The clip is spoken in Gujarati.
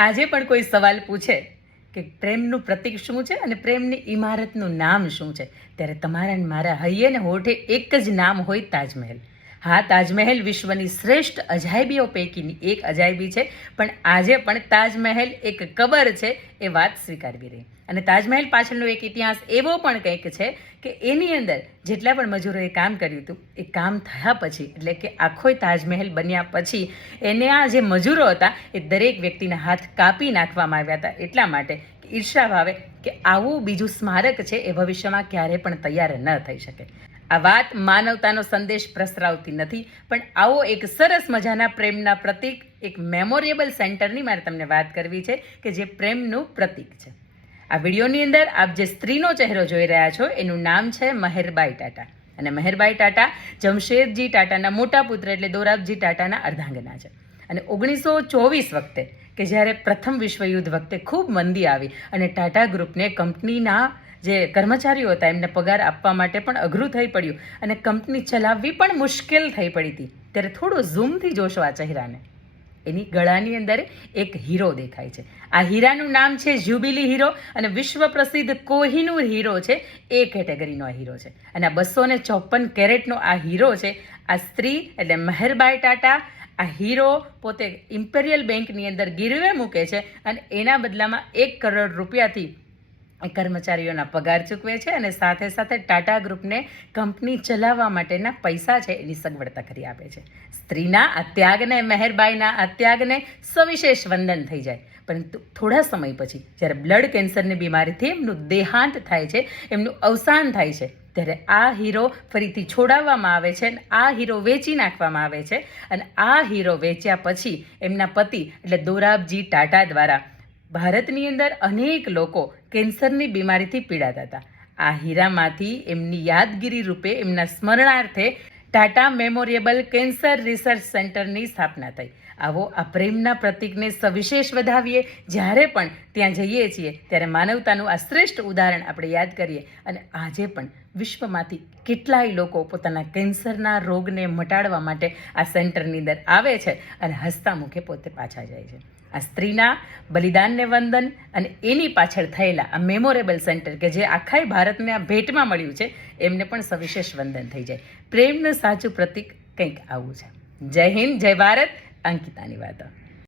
આજે પણ કોઈ સવાલ પૂછે કે પ્રેમનું પ્રતીક શું છે અને પ્રેમની ઇમારતનું નામ શું છે? ત્યારે તમારા અને મારા હૈયે ને હોઠે એક જ નામ હોય તાજમહેલ. હા, તાજમહેલ વિશ્વની શ્રેષ્ઠ અજાયબીઓ પૈકીની એક અજાયબી છે, પણ આજે પણ તાજમહેલ એક કબર છે એ વાત સ્વીકારવી રહી. અને તાજમહેલ પાછળનો એક ઇતિહાસ એવો પણ કંઈક છે કે એની અંદર જેટલા પણ મજૂરોએ કામ કર્યું હતું, એ કામ થયા પછી, એટલે કે આખોય તાજમહેલ બન્યા પછી, એને આ જે મજૂરો હતા, એ દરેક વ્યક્તિના હાથ કાપી નાખવામાં આવ્યા હતા. એટલા માટે ઈર્ષા ભાવે કે આવું બીજું સ્મારક છે, એ ભવિષ્યમાં ક્યારે પણ તૈયાર ન થઈ શકે. આ વાત માનવતાનો સંદેશ પ્રસરાવતી નથી, પણ આવો એક સરસ મજાના પ્રેમના પ્રતીક, એક મેમોરેબલ સેન્ટરની મારે તમને વાત કરવી છે કે જે પ્રેમનું પ્રતીક છે. આ વિડીયોની અંદર આપ જે સ્ત્રીનો ચહેરો જોઈ રહ્યા છો, એનું નામ છે મહેરબાઈ ટાટા. અને મહેરબાઈ ટાટા જમશેદજી ટાટાના મોટા પુત્ર એટલે દોરાબજી ટાટાના અર્ધાંગના છે. અને ઓગણીસો ચોવીસ વખતે, કે જ્યારે પ્રથમ વિશ્વયુદ્ધ વખતે ખૂબ મંદી આવી અને ટાટા ગ્રુપને કંપનીના જે કર્મચારીઓ હતા, એમને પગાર આપવા માટે પણ અઘરું થઈ પડ્યું અને કંપની ચલાવવી પણ મુશ્કેલ થઈ પડી હતી. ત્યારે થોડું ઝૂમથી જોશો આ ચહેરાને. એની ગળાની અંદર એક હીરો દેખાય છે. આ હીરાનું નામ છે જ્યુબિલી હીરો અને વિશ્વ પ્રસિદ્ધ કોહિનૂર હીરો છે, એ કેટેગરીનો આ હીરો છે. અને આ બસો ને ચોપન કેરેટનો આ હીરો છે. આ સ્ત્રી એટલે મહેરબાઈ ટાટા, આ હીરો પોતે ઇમ્પેરિયલ બેંકની અંદર ગીરવે મૂકે છે અને એના બદલામાં એક કરોડ રૂપિયાથી કર્મચારીઓના પગાર ચૂકવે છે અને સાથે સાથે ટાટા ગ્રુપને કંપની ચલાવવા માટેના પૈસા છે એની સગવડતા કરી આપે છે. સ્ત્રીના આ ત્યાગને મહેરબાઈના આ ત્યાગને સવિશેષ વંદન થઈ જાય. પરંતુ થોડા સમય પછી જ્યારે બ્લડ કેન્સરની બીમારીથી એમનું દેહાંત થાય છે, એમનું અવસાન થાય છે, ત્યારે આ હીરો ફરીથી છોડાવવામાં આવે છે અને આ હીરો વેચી નાખવામાં આવે છે. અને આ હીરો વેચ્યા પછી એમના પતિ એટલે દોરાબજી ટાટા દ્વારા ભારતની અંદર અનેક લોકો કેન્સરની બીમારીથી પીડાતા હતા. આ હીરામાંથી એમની યાદગીરી રૂપે એમના સ્મરણાર્થે ટાટા મેમોરિયેબલ કેન્સર રિસર્ચ સેન્ટરની સ્થાપના થઈ. આવો આ પ્રેમના પ્રતીકને સવિશેષ વધાવીએ. જ્યારે પણ ત્યાં જઈએ છીએ, ત્યારે માનવતાનું આ શ્રેષ્ઠ ઉદાહરણ આપણે યાદ કરીએ. અને આજે પણ વિશ્વમાંથી કેટલાય લોકો પોતાના કેન્સરના રોગને મટાડવા માટે આ સેન્ટરની અંદર આવે છે અને હસતા મુખે પોતે પાછા જાય છે. આ સ્ત્રીના બલિદાનને વંદન અને એની પાછળ થયેલા આ મેમોરેબલ સેન્ટર કે જે આખાય ભારતને આ ભેટમાં મળ્યું છે, એમને પણ સવિશેષ વંદન થઈ જાય. પ્રેમનું સાચું પ્રતીક કંઈક આવું છે. જય હિન્દ, જય ભારત. અંકિતાની વાતો